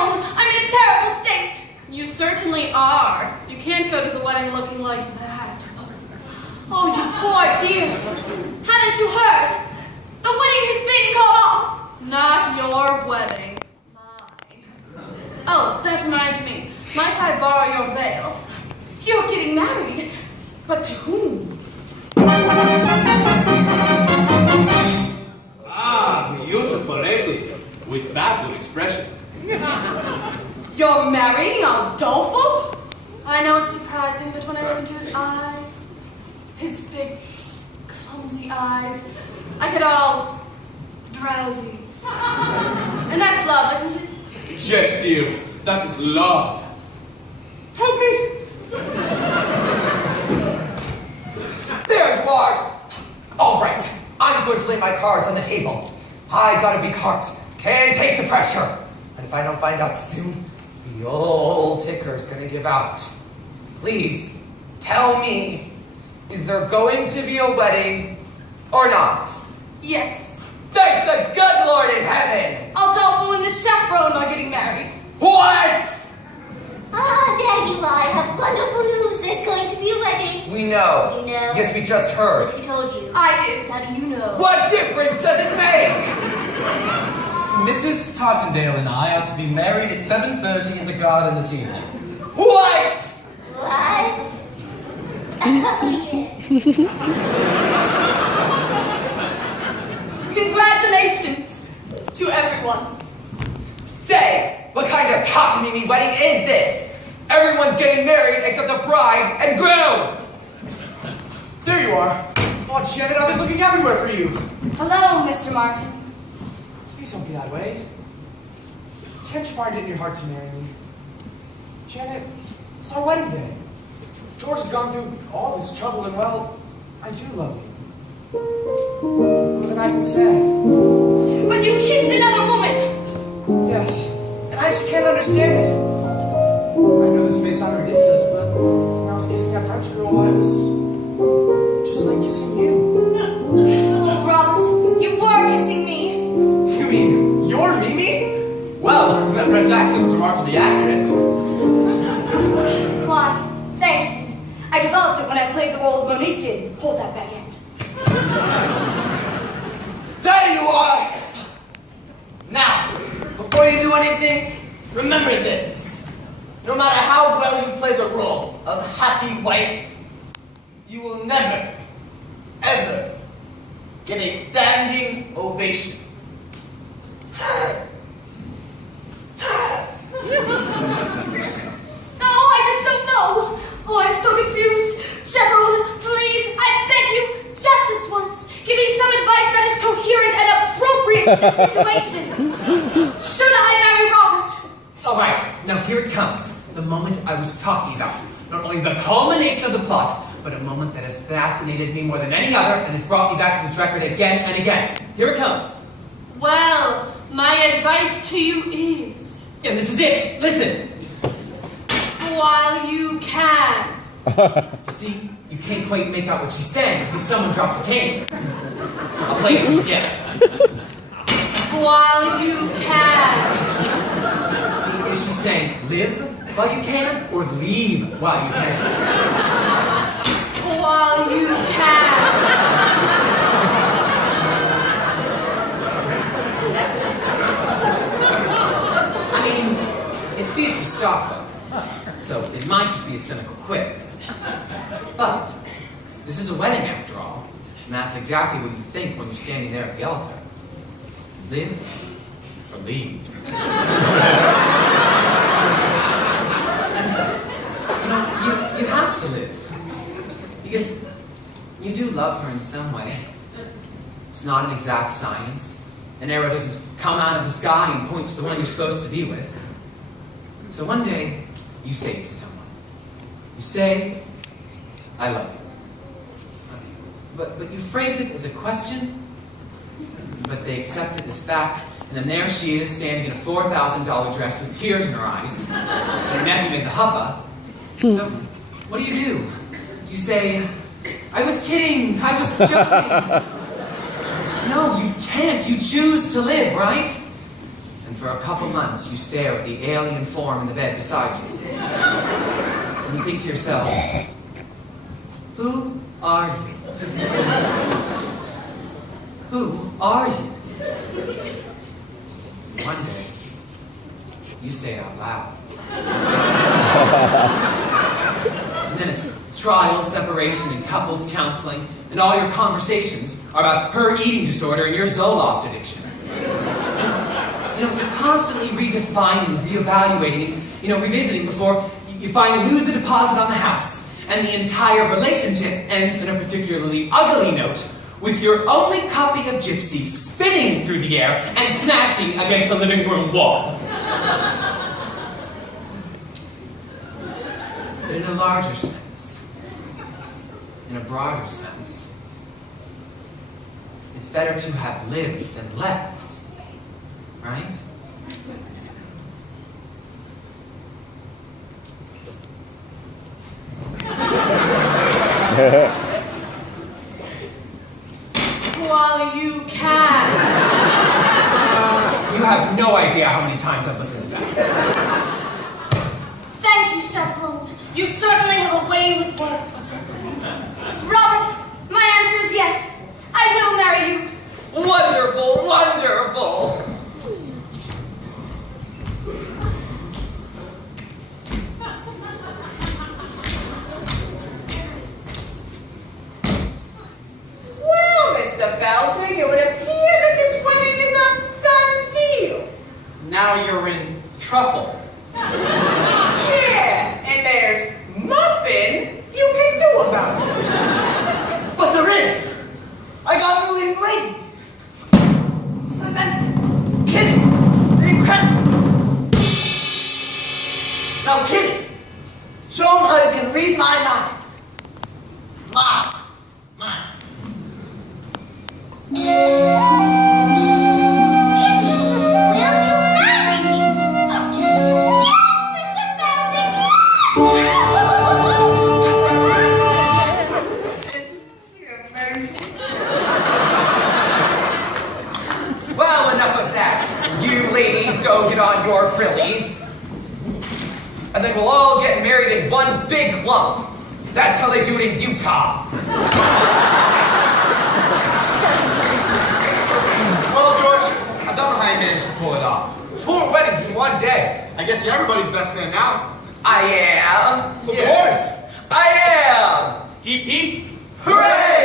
Chaperone, I'm in a terrible state. You certainly are. You can't go to the wedding looking like that. Oh, you poor dear. Haven't you heard? The wedding has been called off. Not your wedding. Mine. Oh, that reminds me. Might I borrow your veil? You're getting married. But to whom? Ah, beautiful lady. With that good expression. You're marrying Adolfo? I know it's surprising, but when I look into his eyes, his big, clumsy eyes, I get all drowsy. And that's love, isn't it? Yes, dear. That is love. Help me. There you are! All right, I'm going to lay my cards on the table. I gotta be caught. Can't take the pressure. And if I don't find out soon, the old ticker's gonna give out. Please, tell me, is there going to be a wedding or not? Yes. Thank the good Lord in heaven! Adolfo and the chaperone are getting married. What? Ah, there you are. I have wonderful news. There's going to be a wedding. We know. You know? Yes, we just heard. Who told you? I did. How do you know? What difference does it make? Mrs. Tartindale and I are to be married at 7:30 in the garden this evening. What? What? Oh, yes. Congratulations to everyone. Say, what kind of cockamamie wedding is this? Everyone's getting married except the bride and groom! There you are. Oh, Janet, I've been looking everywhere for you. Hello, Mr. Martin. Please don't be that way. Can't you find it in your heart to marry me? Janet, it's our wedding day. George has gone through all this trouble and, well, I do love you. More than I can say. But you kissed another woman! Yes, and I just can't understand it. I know this may sound ridiculous, but when I was kissing that French girl, I was just like kissing you. Oh, Robert, you were kissing me. You mean you're Mimi? Well, that French accent was remarkably accurate. Why, thank you. I developed it when I played the role of Monique in Hold That Baguette. There you are! Now, before you do anything, remember this. No matter how well you play the role of happy wife, you will never, ever get a standing ovation. Oh, I just don't know. Oh, I'm so confused. Chaperone, please, I beg you, just this once, give me some advice that is coherent and appropriate to the situation. Should I marry Robert? All right, now here it comes. The moment I was talking about. Not only the culmination of the plot, but a moment that has fascinated me more than any other and has brought me back to this record again and again. Here it comes. Well, my advice to you is, And this is it. Listen. while you can. You see, you can't quite make out what she's saying because someone drops a cane. I'll play it for you again. While you can. Is she saying live while you can or leave while you can? While you can. I mean, it's Beatrice Stockholm, so it might just be a cynical quip. But this is a wedding after all, and that's exactly what you think when you're standing there at the altar. Live or leave. You have to live. Because you do love her in some way. It's not an exact science. An arrow doesn't come out of the sky and point to the one you're supposed to be with. So one day, you say it to someone. You say, I love you. But you phrase it as a question, but they accept it as fact, and then there she is, standing in a $4,000 dress with tears in her eyes, and her nephew made the huppa. So, what do? Do you say, I was kidding, I was joking? No, you can't. You choose to live, right? And for a couple months, you stare at the alien form in the bed beside you. And you think to yourself, who are you? Who are you? One day, you say it out loud. And then it's trial, separation, and couples counseling, and all your conversations are about her eating disorder and your Zoloft addiction. You're constantly redefining, reevaluating, and, revisiting before you finally lose the deposit on the house, and the entire relationship ends in a particularly ugly note, with your only copy of Gypsy spinning through the air and smashing against the living room wall. But in a larger sense, in a broader sense, it's better to have lived than left, right? While you can. You have no idea how many times I've listened to that. Thank you, Chaperone. You certainly have a way with words. Robert, my answer is yes. I will marry you. Wonderful, wonderful. Well, Mr. Felton, it would appear that this wedding is a done deal. Now you're in truffle. Yeah, and there's nothing you can do about it. But there is! I got a new leading lady! Kitty! Incredible! Now, Kitty, show them how you can read my mind. Mind. Kitty, will you marry me? Yes, Mr. Felton, Well, enough of that. You ladies go get on your frillies. And then we'll all get married in one big lump. That's how they do it in Utah. Well, George, I don't know how you managed to pull it off. 4 weddings in one day. I guess you're everybody's best man now. I am. Of course. I am. Heap heap. Hooray!